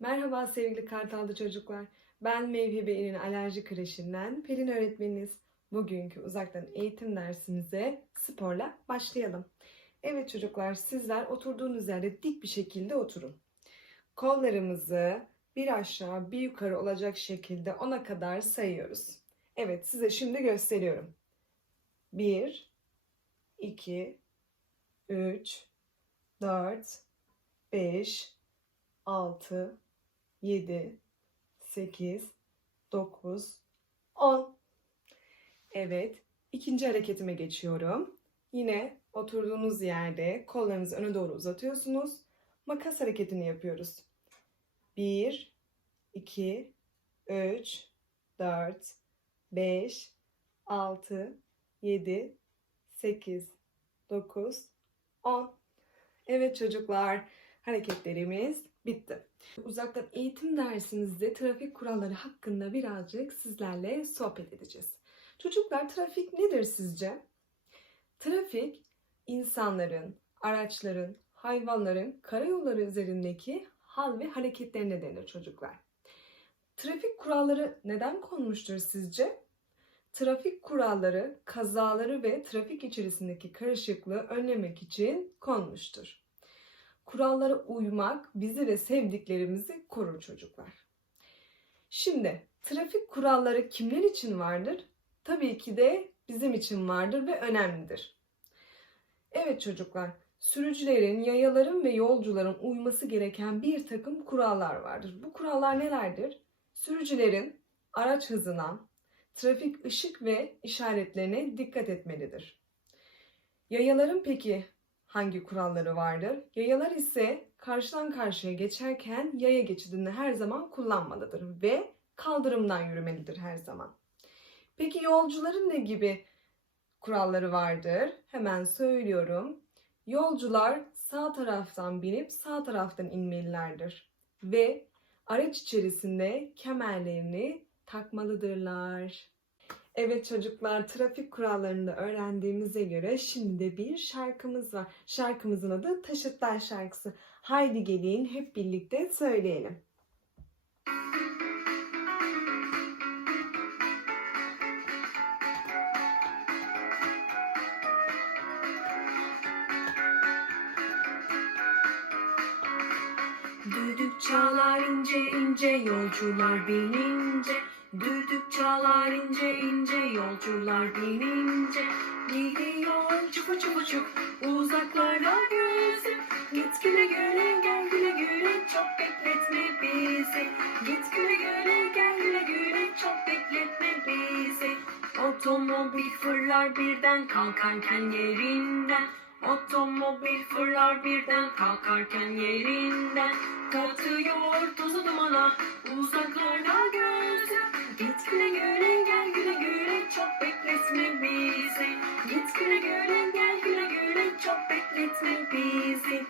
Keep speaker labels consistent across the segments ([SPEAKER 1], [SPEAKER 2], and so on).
[SPEAKER 1] Merhaba sevgili Kartallı çocuklar. Ben Mevhibe İl'in alerji kreşinden Pelin öğretmeniniz. Bugünkü uzaktan eğitim dersimize sporla başlayalım. Evet çocuklar sizler oturduğunuz yerde dik bir şekilde oturun. Kollarımızı bir aşağı bir yukarı olacak şekilde 10'a kadar sayıyoruz. Evet size şimdi gösteriyorum. 1 2 3 4 5 6 7 8 9 10 Evet, ikinci hareketime geçiyorum. Yine oturduğunuz yerde kollarınızı öne doğru uzatıyorsunuz. Makas hareketini yapıyoruz. 1 2 3 4 5 6 7 8 9 10 Evet çocuklar, hareketlerimiz bitti. Uzaktan eğitim dersimizde trafik kuralları hakkında birazcık sizlerle sohbet edeceğiz. Çocuklar trafik nedir sizce? Trafik insanların, araçların, hayvanların karayolları üzerindeki hal ve hareketlerine denir çocuklar. Trafik kuralları neden konmuştur sizce? Trafik kuralları kazaları ve trafik içerisindeki karışıklığı önlemek için konmuştur. Kurallara uymak bizi ve sevdiklerimizi korur çocuklar. Şimdi trafik kuralları kimler için vardır? Tabii ki de bizim için vardır ve önemlidir. Evet çocuklar, sürücülerin, yayaların ve yolcuların uyması gereken bir takım kurallar vardır. Bu kurallar nelerdir? Sürücülerin araç hızına, trafik ışık ve işaretlerine dikkat etmelidir. Yayaların peki hangi kuralları vardır? Yayalar ise karşıdan karşıya geçerken yaya geçidini her zaman kullanmalıdır ve kaldırımdan yürümelidir her zaman. Peki yolcuların ne gibi kuralları vardır? Hemen söylüyorum. Yolcular sağ taraftan binip sağ taraftan inmelilerdir ve araç içerisinde kemerlerini takmalıdırlar. Evet çocuklar trafik kurallarını da öğrendiğimize göre şimdi de bir şarkımız var. Şarkımızın adı Taşıtlar şarkısı. Haydi gelin hep birlikte söyleyelim.
[SPEAKER 2] Düdük çalar ince ince yolcular binince Düdük çalar ince ince yolcular binince Gidiyor çupa çupa çup uzaklarda gözüm Git güle güle gel güle güle çok bekletme bizi. Git güle güle gel güle güle çok bekletme bizi. Otomobil fırlar birden kalkarken yerinden. Otomobil fırlar birden kalkarken yerinden. Katıyor tozu dumana uzaklarda gözüm Git güle güle gel güle güle çok bekletme bizi Git güle güle gel güle güle çok bekletme bizi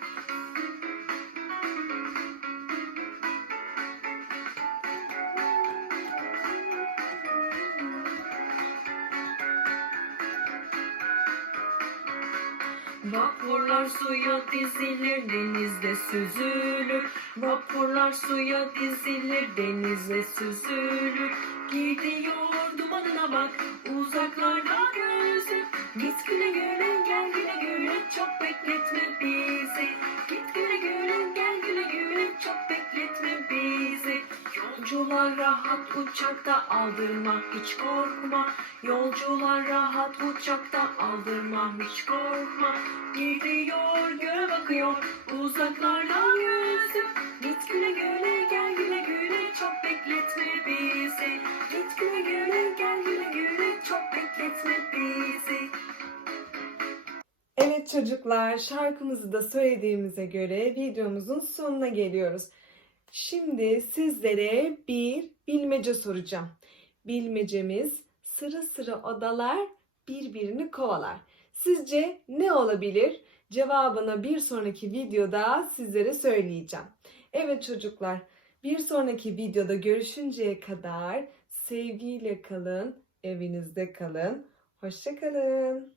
[SPEAKER 2] Vapurlar suya dizilir, denizde süzülür. Vapurlar suya dizilir, denizde süzülür. Gidiyor dumanına bak, uzaklarda gözüm. Git güle güle, gel güle güle, çok bekletme bizi. Git güle güle, gel güle güle, çok bekletme bizi. Yolcular rahat uçakta aldırma, hiç korkma. Yolcular rahat uçakta aldırma, hiç korkma. Gidiyor göğe bakıyor uzaklarda gözüm
[SPEAKER 1] Çocuklar şarkımızı da söylediğimize göre videomuzun sonuna geliyoruz. Şimdi sizlere bir bilmece soracağım. Bilmecemiz sıra sıra odalar birbirini kovalar. Sizce ne olabilir? Cevabını bir sonraki videoda sizlere söyleyeceğim. Evet çocuklar, bir sonraki videoda görüşünceye kadar sevgiyle kalın, evinizde kalın. Hoşçakalın.